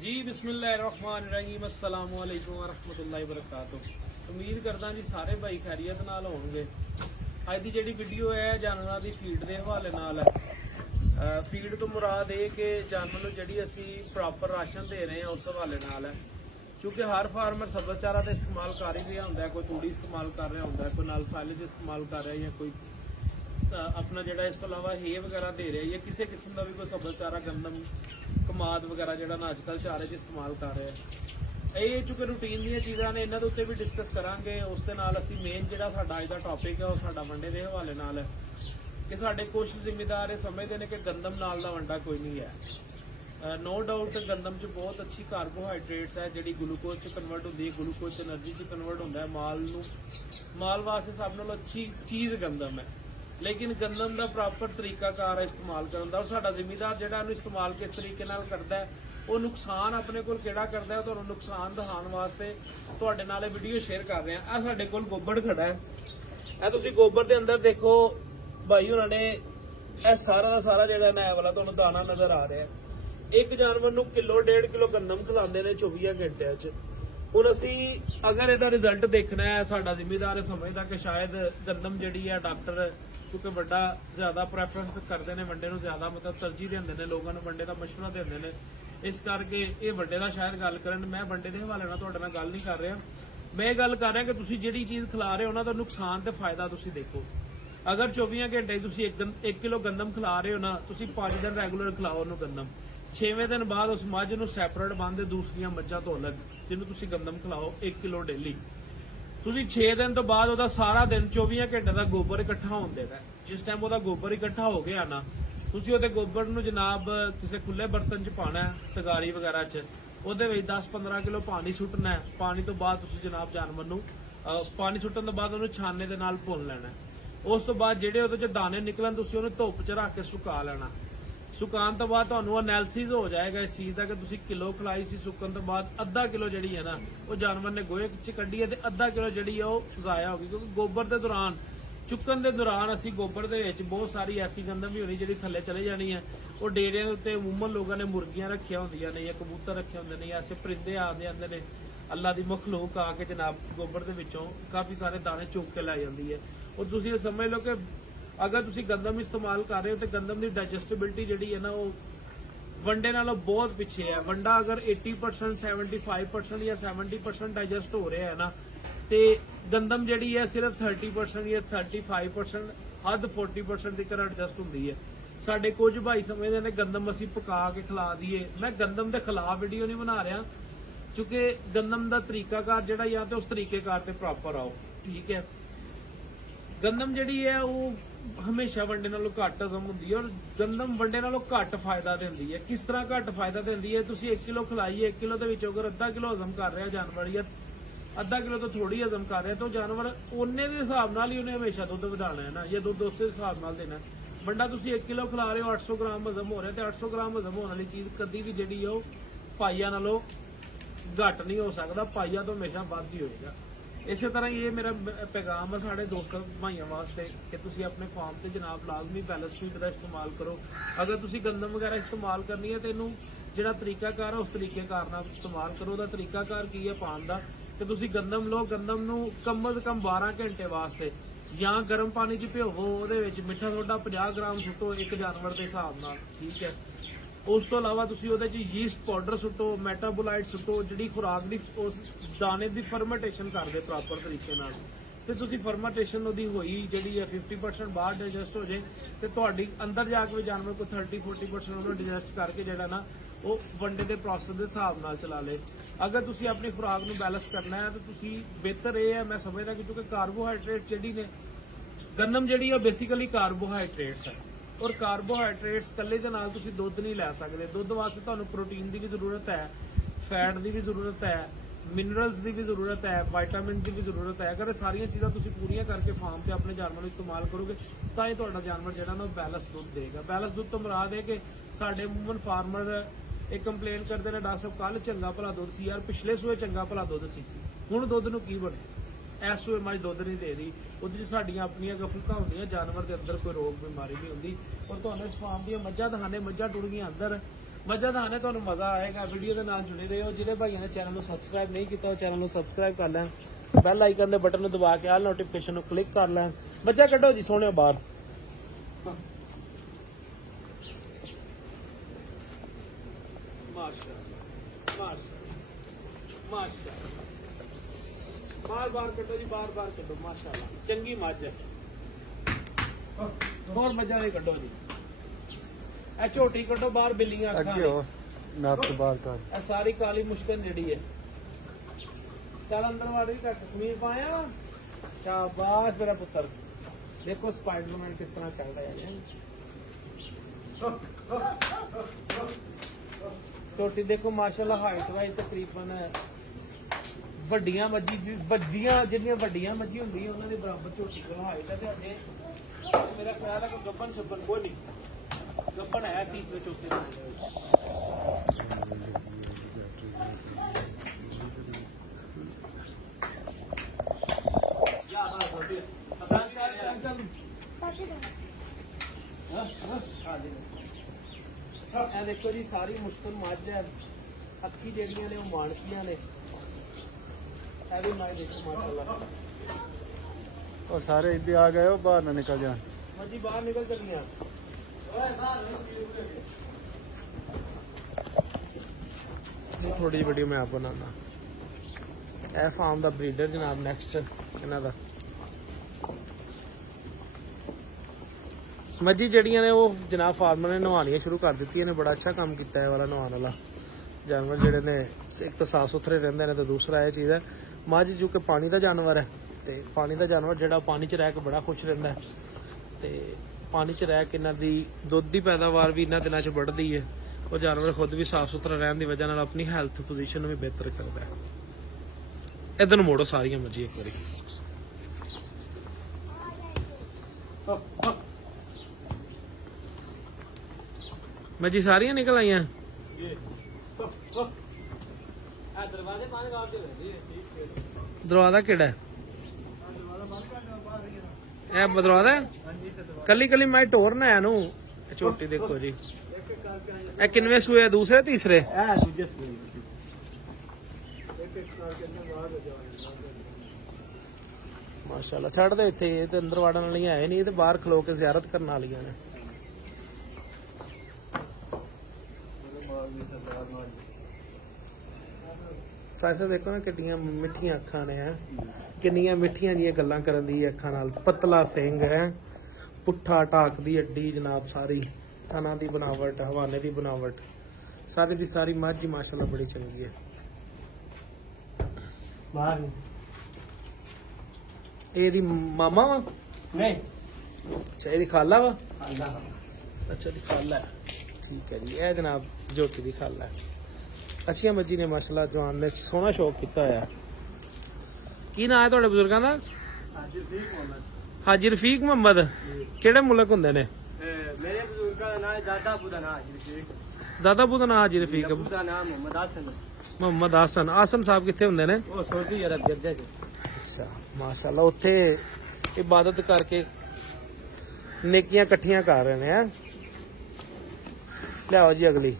जी बिस्मिल्लाहिर्रहमानिर्रहीम अस्सलाम वालेकुम वरहमतुल्लाहि वबरकातुह। उम्मीद करदा जी सारे भाई खैरियत नाल होणगे। अज दी जिहड़ी वीडियो है जानवरां दी फीड दे हवाले नाल है। फीड तो मुराद ये कि जानवर नूं जिहड़ी असीं प्रॉपर राशन दे रहे हैं उस हवाले नाल है, क्योंकि हर फार्मर सब्ज़ा चारा का इस्तेमाल कर ही रहा होंदा है। कोई तूड़ी इस्तेमाल कर रहा होंदा है, कोई नाल साइलेज इस्तेमाल कर रहा है, या कोई अपना जिहड़ा इस तो इलावा हे वगैरह दे रहा है, या किसी किस्म का भी कोई सब्ज़ा चारा गंदम कमाद वगैरह जिहड़ा ना अजकल चारे च इस्तेमाल कर रहे हैं। ये चूंकि रूटीन दी चीज़ां ने, इन्हां दे उत्ते भी डिस्कस करांगे। उस दे नाल असीं मेन जिहड़ा साडा अज दा टॉपिक है वो साडा वंडे दे हवाले नाल है कि साडे कुछ जिम्मेदार समझते हैं कि गंदम नाल दा वंडा कोई नहीं है। नो डाउट गंदम च बहुत अच्छी कार्बोहाइड्रेट्स है जिहड़ी ग्लूकोज च कन्वर्ट होंदी है, ग्लूकोज च एनर्जी च कन्वर्ट होंदा है। माल वास्ते सब नालों अच्छी चीज़ गंदम है, लेकिन गंदम का प्रॉपर तरीकाकार है इस्तेमाल करने का। और साडा जिमीदार जिहड़ा इहनूं इस्तेमाल किस तरीके नाल करदा है, वो नुकसान अपने कोल किहड़ा करदा है, तुहानूं नुकसान दिखाउण वास्ते तुहाडे नाल वीडियो शेयर कर रहे हैं। साडे कोल गोबर खड़ा है, ਇਹ ਤੁਸੀਂ गोबर के अंदर देखो भाई हुणां ने ਇਹ सारा ਦਾ सारा ਜਿਹੜਾ ਨਾ ਵਾਲਾ ਤੁਹਾਨੂੰ ਦਾਣਾ नजर आ रहा है। एक जानवर ਨੂੰ किलो 1.5 किलो गंदम खिलाਉਂਦੇ ਨੇ 24 घंटिਆਂ 'ਚ। ਹੁਣ ਅਸੀਂ अगर ਇਹਦਾ रिजल्ट देखना है, ਸਾਡਾ ਜ਼ਿਮੀਦਾਰ ਸਮਝਦਾ कि शायद गंदम ਜਿਹੜੀ है डॉक्टर क्योंकि वड्डा ज्यादा प्रैफरेंस करते हैं, वंडे नूं ज्यादा मतलब तरजीह देंदे ने, लोगों नूं वंडे दा मशवरा देंदे ने। इस करके ये वंडे दा शायद गल करन, मैं वंडे दे हवाले नाल तुहाडे नाल गल नहीं कर रहा। मैं गल कर रहा कि तुसीं जिहड़ी चीज़ खिला रहे हो ना, तो नुकसान ते फायदा तुसीं देखो। अगर 24 घंटे तुसीं 1 किलो गंदम खिला रहे हो ना, तुसीं 5 दिन रेगूलर खिलाओ उन्होंने गंदम। 6वें दिन बाद उस मझ नूं सैपरेट बंद दूसरियां मज्जां तो अलग, जिन्होंने तुसीं गंदम खिलाओ 1 किलो डेली। ਤੁਸੀਂ 6 ਦਿਨ ਤੋਂ ਬਾਅਦ ਉਹਦਾ ਸਾਰਾ ਦਿਨ 24 ਘੰਟੇ ਦਾ ਗੋਬਰ ਇਕੱਠਾ ਹੋਣ ਦੇਣਾ। ਜਿਸ ਟਾਈਮ ਉਹਦਾ ਗੋਬਰ ਇਕੱਠਾ ਹੋ ਗਿਆ ਨਾ, ਤੁਸੀਂ ਉਹਦੇ ਗੋਬਰ ਨੂੰ ਜਨਾਬ ਕਿਸੇ ਖੁੱਲੇ ਬਰਤਨ 'ਚ ਪਾਣਾ ਹੈ, ਤਗਾਰੀ ਵਗੈਰਾ 'ਚ। ਉਹਦੇ ਵਿੱਚ 10-15 ਕਿਲੋ ਪਾਣੀ ਸੁੱਟਣਾ ਹੈ। ਪਾਣੀ ਤੋਂ ਬਾਅਦ ਤੁਸੀਂ ਜਨਾਬ ਜਾਨਵਰ ਨੂੰ ਪਾਣੀ ਸੁੱਟਣ ਤੋਂ ਬਾਅਦ ਉਹਨੂੰ ਛਾਨੇ ਦੇ ਨਾਲ ਭੁੰਨ ਲੈਣਾ। ਉਸ ਤੋਂ ਬਾਅਦ ਜਿਹੜੇ ਉਹਦੇ 'ਚ ਦਾਣੇ ਨਿਕਲਣ, ਤੁਸੀਂ ਉਹਨੂੰ ਧੁੱਪ 'ਚ ਰੱਖ ਕੇ ਸੁਕਾ ਲੈਣਾ। ਸੁਕਾਉਣ ਤੋਂ ਬਾਅਦ ਤੁਹਾਨੂੰ ਐਨਾਲਿਸਿਸ ਹੋ ਜਾਏਗਾ ਇਸ ਚੀਜ਼ ਦਾ ਕਿ ਤੁਸੀਂ ਕਿਲੋ ਖਿਲਾਈ ਸੀ। ਸੁੱਕਣ ਤੋਂ ਬਾਅਦ ਅੱਧਾ ਕਿਲੋ ਜਿਹੜੀ ਹੈ ਨਾ ਉਹ ਜਾਨਵਰ ਨੇ ਗੋਹੇ 'ਚ ਕੱਢੀ ਹੈ, ਤੇ ਅੱਧਾ ਕਿਲੋ ਜਿਹੜੀ ਹੈ ਉਹ ਜ਼ਾਇਆ ਹੋ ਗਈ। ਕਿਉਂਕਿ ਗੋਬਰ ਦੇ ਦੌਰਾਨ ਚੁੱਕਣ ਦੇ ਦੌਰਾਨ ਅਸੀਂ ਗੋਬਰ ਦੇ ਵਿੱਚ ਬਹੁਤ ਸਾਰੀ ਐਸੀ ਗੰਦਮ ਵੀ ਹੋਣੀ ਜਿਹੜੀ ਥੱਲੇ ਚਲੇ ਜਾਣੀ ਹੈ। ਉਹ ਡੇਰਿਆਂ ਦੇ ਉੱਤੇ ਅਮੂਮਨ ਲੋਕਾਂ ਨੇ ਮੁਰਗੀਆਂ ਰੱਖੀਆਂ ਹੁੰਦੀਆਂ ਨੇ, ਜਾਂ ਕਬੂਤਰ ਰੱਖੇ ਹੁੰਦੇ ਨੇ, ਜਾਂ ਐਸੇ ਪਰਿੰਦੇ ਆਉਂਦੇ ਨੇ, ਅੱਲਾ ਦੀ ਮਖਲੂਕ ਆ ਕੇ ਜਨਾਬ ਗੋਬਰ ਦੇ ਵਿੱਚੋਂ ਕਾਫੀ ਸਾਰੇ ਦਾਣੇ ਚੁੱਕ ਕੇ ਲੈ ਜਾਂਦੀ ਹੈ। ਉਹ ਤੁਸੀਂ ਇਹ ਸਮਝ ਲਓ ਕਿ अगर तुसी गंदम इस्तेमाल कर रहे हो तो गंदम की डाइजेस्टिबिलिटी जी है ना वो वंडे नालों बहुत पिछे है। वंडा अगर 80%, 75% या 70% डाइजेस्ट हो रहा है ना, तो गंदम जी है सिर्फ 30% या 35%, हद 40% तक एडजस्ट होंगी है। साडे कुछ भाई समझते हैं गंदम असी पका के खिला दीए। मैं गंदम के खिलाफ वीडियो नहीं बना रहा, क्योंकि गंदम का तरीकाकार जिहड़ा या तो उस तरीकेकार ते प्रॉपर आओ, ठीक है। गंदम जिहड़ी है वो हमेशा वंडे नालों घट हजम होंदी है, और गंदम वंडे नालों घट फायदा देंदी है। किस तरह घट फायदा देंदी है? तुसीं 1 किलो खिलाइए, 1 किलो दे विच अगर अद्धा किलो हजम कर रहा जानवर, या अद्धा किलो तो थोड़ी हजम कर रहा, तो जानवर उन्ने दे हिसाब नाल ही उन्हें हमेशा दुध वधाना है ना, या दुध उस हिसाब नाल देना। वंडा तुसीं 1 किलो खिला रहे हो, 800 ग्राम हजम हो रहा, तो 800 ग्राम हजम होने वाली चीज़ कदी भी जिहड़ी है पाइया नालों घट नहीं हो सकता, पाइया तो हमेशा वध ही होएगा। इस तरह ये मेरा पैगाम है साढ़े दोस्तों भाइयों वास्ते कि तुसी अपने फार्म से जनाब लाजमी बैलेंस फीड का इस्तेमाल करो। अगर तुसी गंदम वगैरह इस्तेमाल करनी है तो इनू जिहड़ा तरीकाकार है उस तरीकेकार नाल इस्तेमाल करो। ਉਹਦਾ तरीकाकार की है पान का कि तुसी गंदम लो, गंदम नू कम से कम 12 घंटे वास्ते या गर्म पानी च भिओवो, ਉਹਦੇ ਵਿੱਚ ਮਿੱਠਾ ਸੋਡਾ 50 ग्राम सुटो एक जानवर के हिसाब नाल, ठीक है। उस तो इलावा तुसी ਉਹਦੇ 'ਚ यीस्ट पाउडर सुटो, मेटाबोलाइट सुटो, ਜਿਹੜੀ खुराक ਦੀ उस दाने की फर्मेटेशन कर दे प्रॉपर तरीके नाल, ਤੇ ਤੁਸੀਂ ਫਰਮੈਂਟੇਸ਼ਨ ਉਹਦੀ ਹੋਈ ਜਿਹੜੀ ਹੈ 50% ਬਾਹਰ ਡਾਈਜੈਸਟ ਹੋ ਜੇ, ਤੇ ਤੁਹਾਡੀ ਅੰਦਰ ਜਾ ਕੇ ਜਾਨਵਰ ਕੋਈ 30-40% ਉਹਨੂੰ ਡਾਈਜੈਸਟ ਕਰਕੇ ਜਿਹੜਾ ਨਾ ਉਹ ਵੰਡੇ ਦੇ ਪ੍ਰੋਸੈਸ ਦੇ ਹਿਸਾਬ ਨਾਲ ਚਲਾ ਲੇ। ਅਗਰ ਤੁਸੀਂ ਆਪਣੀ ਖੁਰਾਕ ਨੂੰ ਬੈਲੈਂਸ ਕਰਨਾ ਹੈ ਤਾਂ ਤੁਸੀਂ ਬਿਹਤਰ ਇਹ ਹੈ, ਮੈਂ ਸਮਝਦਾ ਕਿ ਕਿਉਂਕਿ ਕਾਰਬੋਹਾਈਡਰੇਟ ਜਿਹੜੀ ਨੇ ਗੰਦਮ ਜਿਹੜੀ ਉਹ ਬੇਸਿਕਲੀ ਕਾਰਬੋਹਾਈਡਰੇਟਸ ਹੈ, और कार्बोहाइड्रेट्स कल्ले दे नाल तुसीं दुध नहीं लै सकदे। दुध वास्ते तुहानूं प्रोटीन की भी जरूरत है, फैट की भी जरूरत है, मिनरल्स की भी जरूरत है, वाइटामिन की भी जरूरत है। अगर सारियां चीज़ां तुसीं पूरियां करके फार्म से अपने जानवर को इस्तेमाल करोगे तो ही तुहाडा जानवर जिहड़ा ना बैलेंस दुध देगा। बैलेंस दुध तो मुराद है कि साडे अमूमन फार्मर एक कंप्लेन करते हैं, डॉक्टर साहब कल चंगा भला दुध सी यार, पिछले सूए चंगा भला दुध सी, हुण दुध नूं की बने, इस सूए मझ दुध नहीं दे रही। उहदे साडियां अपनियां गफलतां होंदियां, जानवर के अंदर कोई रोग बीमारी नहीं होंदी। और तुहानूं इस फार्म दी मज्जां दिखाने, मज्जां टुर गईयां अंदर, ਮੱਝਾਂ ਦਾ ਆਣੇ ਤੁਹਾਨੂੰ ਮਜ਼ਾ ਆਏਗਾ। ਵੀਡੀਓ ਦੇ ਨਾਲ ਜੁੜੇ ਰਹੋ। ਜਿਹੜੇ ਭਾਈਆਂ ਨੇ ਚੈਨਲ ਨੂੰ ਸਬਸਕ੍ਰਾਈਬ ਨਹੀਂ ਕੀਤਾ ਉਹ ਚੈਨਲ ਨੂੰ ਸਬਸਕ੍ਰਾਈਬ ਕਰ ਲੈਣ, ਬੈਲ ਆਈਕਨ ਦੇ ਬਟਨ ਨੂੰ ਦਬਾ ਕੇ ਆਲ ਨੋਟੀਫਿਕੇਸ਼ਨ ਨੂੰ ਕਲਿੱਕ ਕਰ ਲੈਣ। ਬੱਚਾ ਕੱਢੋ ਜੀ ਸੋਹਣਿਓ ਬਾਹਰ। ਬਾਰ ਕੱਢੋ ਜੀ, ਬਾਰ ਕੱਢੋ। ਮਾਸ਼ਾਅੱਲਾ ਚੰਗੀ ਮੱਝ ਹੈ। ਹੋਰ ਮੱਝਾਂ ਵੀ ਕੱਢੋ ਜੀ। ਇਹ ਝੋਟੀ ਕੱਢੋ ਬਾਹਰ, ਬਿੱਲੀਆਂ ਅੱਖਾਂ ਨੱਕ ਬਾਹਰ ਕਰ। ਇਹ ਸਾਰੀ ਕਾਲੀ ਮੁਸ਼ਕਲ ਜਿਹੜੀ ਹੈ। ਚੱਲ ਅੰਦਰ ਵਾੜ ਵੀ ਘੱਟ ਕਮੀਰ ਪਾਇਆ। ਸ਼ਾਬਾਸ਼ ਮੇਰਾ ਪੁੱਤਰ। ਦੇਖੋ ਸਪਾਈਡਰਮੈਨ ਕਿਸ ਤਰ੍ਹਾਂ ਚੱਲ ਰਿਹਾ ਹੈ। ਝੋਟੀ ਦੇਖੋ ਮਾਸ਼ਾਅੱਲਾ ਹਾਈਟ ਵਾਈਜ਼ ਤਕਰੀਬਨ ਵੱਡੀਆਂ ਜਿੰਨੀਆਂ ਵੱਡੀਆਂ ਮੱਝੀ ਹੁੰਦੀ ਉਹਨਾਂ ਦੇ ਬਰਾਬਰ ਝੋਟੀ ਕੋਲ ਹਾਈਟ ਹੈ। ਤੇ ਅੱਗੇ ਮੇਰਾ ਖਿਆਲ ਹੈ ਕਿ ਗੱਬਨ ਛੱਬਨ ਕੋਈ ਨਹੀਂ, ਗੱਬਨ ਹੈ ਤੀਸਰੇ ਚੌਥੇ ਮਹੀਨੇ ਵਿੱਚ। ਇਹ ਦੇਖੋ ਜੀ ਸਾਰੀ ਮੁਸ਼ਕਲ ਮੱਝ ਹੈ। ਅੱਖੀ ਜਿਹੜੀਆਂ ਨੇ ਉਹ ਮਾਣਕੀਆਂ ਨੇ। ਇਹ ਵੀ ਮੈਂ ਦੇਖੋ ਮਾਸ਼ਾਅੱਲਾ ਉਹ ਸਾਰੇ ਇੱਥੇ ਆ ਗਏ, ਉਹ ਬਾਹਰ ਨਾ ਨਿਕਲ ਜਾਣ। ਮੱਝੀ ਬਾਹਰ ਨਿਕਲ ਚੱਲੀਆਂ। थोड़ी जी वीडियो मैं आप बनाना। ए फार्म दा ब्रीडर जनाब नेक्स्ट इन्हां दा मੱਝੀ ਜਿਹੜੀਆਂ ਨੇ ਉਹ जनाब फार्मर ने नहानियां शुरू कर ਦਿੱਤੀਆਂ ने। बड़ा अच्छा काम किया है वाला नहाने वाला। जानवर ਜਿਹੜੇ ਨੇ एक तो साफ सुथरे रहंदे ने, तो दूसरा ये चीज़ है मੱਝ जो कि पानी का जानवर है, तो पानी का जानवर ਜਿਹੜਾ पानी च रह के बड़ा खुश रहंदा है। तो पानी च रह के इन्हां दी दुध की पैदावार भी इन्हां दिनां च बढ़दी है। और जानवर खुद भी साफ सुथरा रहने की वजह नाल अपनी हैल्थ पोजीशन भी बेहतर करता है। इधर मोड़ो सारिया मर्जी एक बारी। मर्जी सारिया निकल आई। दरवाजा केड़ा है? दरवाजा कली कली मैं टोरना है नू। छोटी देखो जी, किनवे सूए? दूसरे तीसरे? माशाल्लाह छड़ दे इत्थे ते अंदर वड़न वाली है नहीं, ते बाहर खलो के ज़ियारत करने वाली ने। वैसे देखो ना किड्डियां मिठियां अखां ने है, किन्नियां मिठियां जिहियां गल्लां करन दी अखां नाल। पतला सिंग है, पुट्ठा टाक दी हड्डी जनाब, सारी थना दी बनावट, हवाने दी बनावट, सारी दी सारी मੱਝ माशाल्लाह बड़ी चंगी है। एदी मामा वा? नहीं, अच्छा एदी खाला वा? अच्छा दी खाला है, ठीक है जी। ए जनाब झोटी दी खाला है। अच्छिया मੱਝੀ ने माशाल्लाह, जवान ने सोहना शौक किया है। की नाम है तुहाडे बुजुर्गां दा? हाजी रफीक मोहम्मद। किहड़े मुल्क हुंदे ने? मेरे बुजुर्गां दा नाम है दादापू दा नाम हाजी रफीक। दादापू दा नाम हाजी रफीक। अब्बू दा नाम मोहम्मद हसन। मोहम्मद हसन। हसन साहब कित्थे हुंदे ने? ओ सऊदी अरब जद्दा च। अच्छा माशाल्लाह, उत्थे इबादत करके नेकियां इकट्ठियां कर रहे हैं। लियाओ जी अगली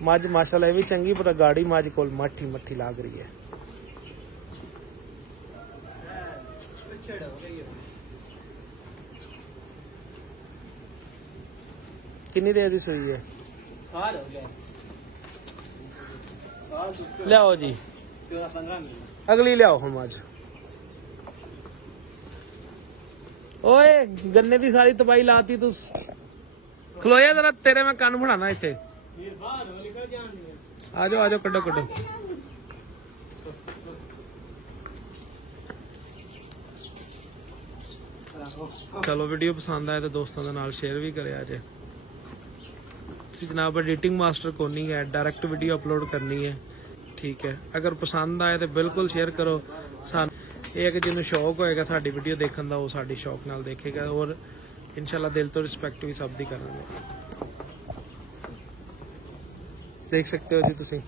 मੱਝ माशाल्लाह, ये भी चंगी, पर गाड़ी मੱਝ कोल मट्ठी मट्ठी लाग रही है। कितनी देर की सुई है? लियाओ जी अगली लियाओ हम मੱਝ। ओए गन्ने की सारी तबाही लाती तू। खलोया जरा, तेरे मैं कान बनाना इत्थे। आ जाओ कड्डो कड्डो। चलो वीडियो पसंद आए तो दोस्तों के नाल शेयर भी करे जे। जनाब एडिटिंग मास्टर को नहीं है, डायरेक्ट वीडियो अपलोड करनी है, ठीक है। अगर पसंद आए तो बिल्कुल शेयर करो। सान ये कि जिन्होंने शौक होएगा साडी वीडियो देखने का, वो साडी शौक नाल देखेगा। और इंशाल्लाह दिल तो रिस्पैक्ट भी सब दी करांगे। देख सकते हो जी तुसीं।